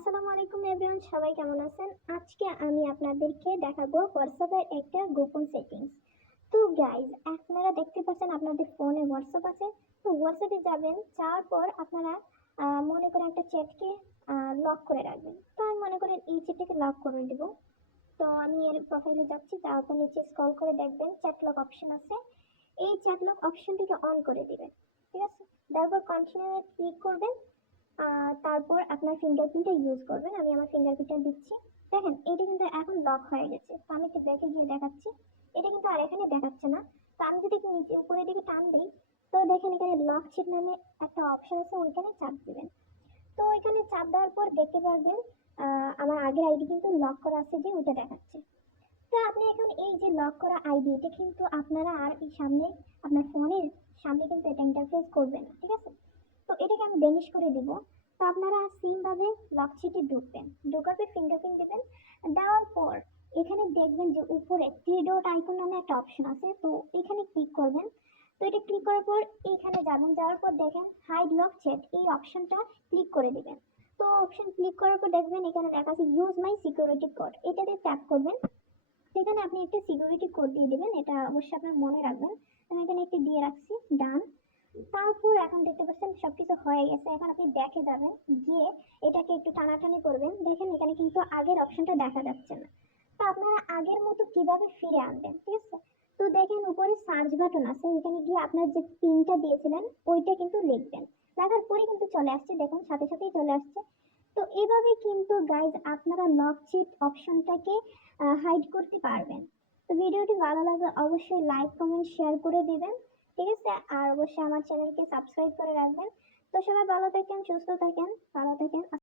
আসসালামু আলাইকুম এভরিওয়ান, সবাই কেমন আছেন? আজকে আমি আপনাদেরকে দেখাবো হোয়াটসঅ্যাপের একটা গোপন সেটিংস। তো গাইজ, আপনারা দেখতে পাচ্ছেন আপনাদের ফোনে হোয়াটসঅ্যাপ আছে। তো হোয়াটসঅ্যাপে যাবেন, যাওয়ার পর আপনারা মনে করেন একটা চ্যাটকে লক করে রাখবেন। তো আমি মনে করেন এই চ্যাটটাকে লক করে দেবো। তো আমি এর প্রোফাইলে যাচ্ছি, তারপর নিচে স্ক্রল করে দেখবেন চ্যাট লক অপশন আছে। এই চ্যাট লক অপশনটিকে অন করে দিবেন, ঠিক আছে? তারপর কন্টিনিউ ক্লিক করবেন। তারপর আপনার ফিঙ্গারপ্রিন্টটা ইউজ করবেন। আমি আমার ফিঙ্গারপ্রিন্টটা দিচ্ছি। দেখেন এটা কিন্তু এখন লক হয়ে গেছে। তো আমি একটু ব্যাকে গিয়ে দেখাচ্ছি। এটা কিন্তু আর এখানে দেখাচ্ছে না। তো আমি যদি একটু নিচে উপরের দিকে টান দিই, তো দেখেন এখানে লক চিট নামে একটা অপশন আছে, ওইখানে চাপ দিবেন। তো এখানে চাপ দেওয়ার পর দেখতে পারবেন আমার আগের আইডি কিন্তু লক করা আছে, যে ওইটা দেখাচ্ছে। তো আপনি এখন এই যে লক করা আইডি, এটা কিন্তু আপনারা আর এই সামনে আপনার ফোনের সামনে কিন্তু এটা ইন্টারফেস করবে না, ঠিক আছে? তো এটাকে আমি বেনিশ করে দিব। তো আপনারা সেম ভাবে লক শিটে ঢুকবেন, ঢোকার পর ফিঙ্গারপ্রিন্ট দিবেন। দেওয়ার পর এখানে দেখবেন যে উপরে থ্রি ডট আইকন নামে একটা অপশন আছে, তো এখানে ক্লিক করবেন। তো এটা ক্লিক করার পর এইখানে যাবেন, যাওয়ার পর দেখেন হাইড লক চ্যাট, এই অপশনটা ক্লিক করে দিবেন। তো অপশন ক্লিক করার পর দেখবেন এখানে লেখা আছে ইউজ মাই সিকিউরিটি কোড, এটাতে ট্যাপ করবেন। সেখানে আপনি একটা সিকিউরিটি কোড দিয়ে দিবেন, এটা অবশ্যই আপনার মনে রাখবেন। আমি এখানে একটি দিয়ে রাখছি, ডান। তারপর এখন দেখতে পাচ্ছেন সবকিছু হয়ে গেছে। এখন আপনি দেখে যাবেন, গিয়ে এটাকে একটু টানাটানি করবেন। দেখেন এখানে কিন্তু আগের অপশনটা দেখা যাচ্ছে না। তো আপনারা আগের মতো কিভাবে ফিরে আনবেন, ঠিক আছে? তো দেখেন উপরে সার্চ বাটন আছে, ওইখানে গিয়ে আপনার যে পিনটা দিয়েছিলেন ওইটা কিন্তু লিখবেন। লেখার পরে কিন্তু চলে আসছে, দেখুন সাথে সাথেই চলে আসছে। তো এভাবে কিন্তু গাইজ আপনারা লক চিট অপশনটাকে হাইড করতে পারবেন। তো ভিডিওটি ভালো লাগলে অবশ্যই লাইক কমেন্ট শেয়ার করে দিবেন, ঠিক আছে? আর অবশ্যই আমার চ্যানেলকে সাবস্ক্রাইব করে রাখবেন। তো সবাই ভালো থাকেন, সুস্থ থাকেন, ভালো থাকেন।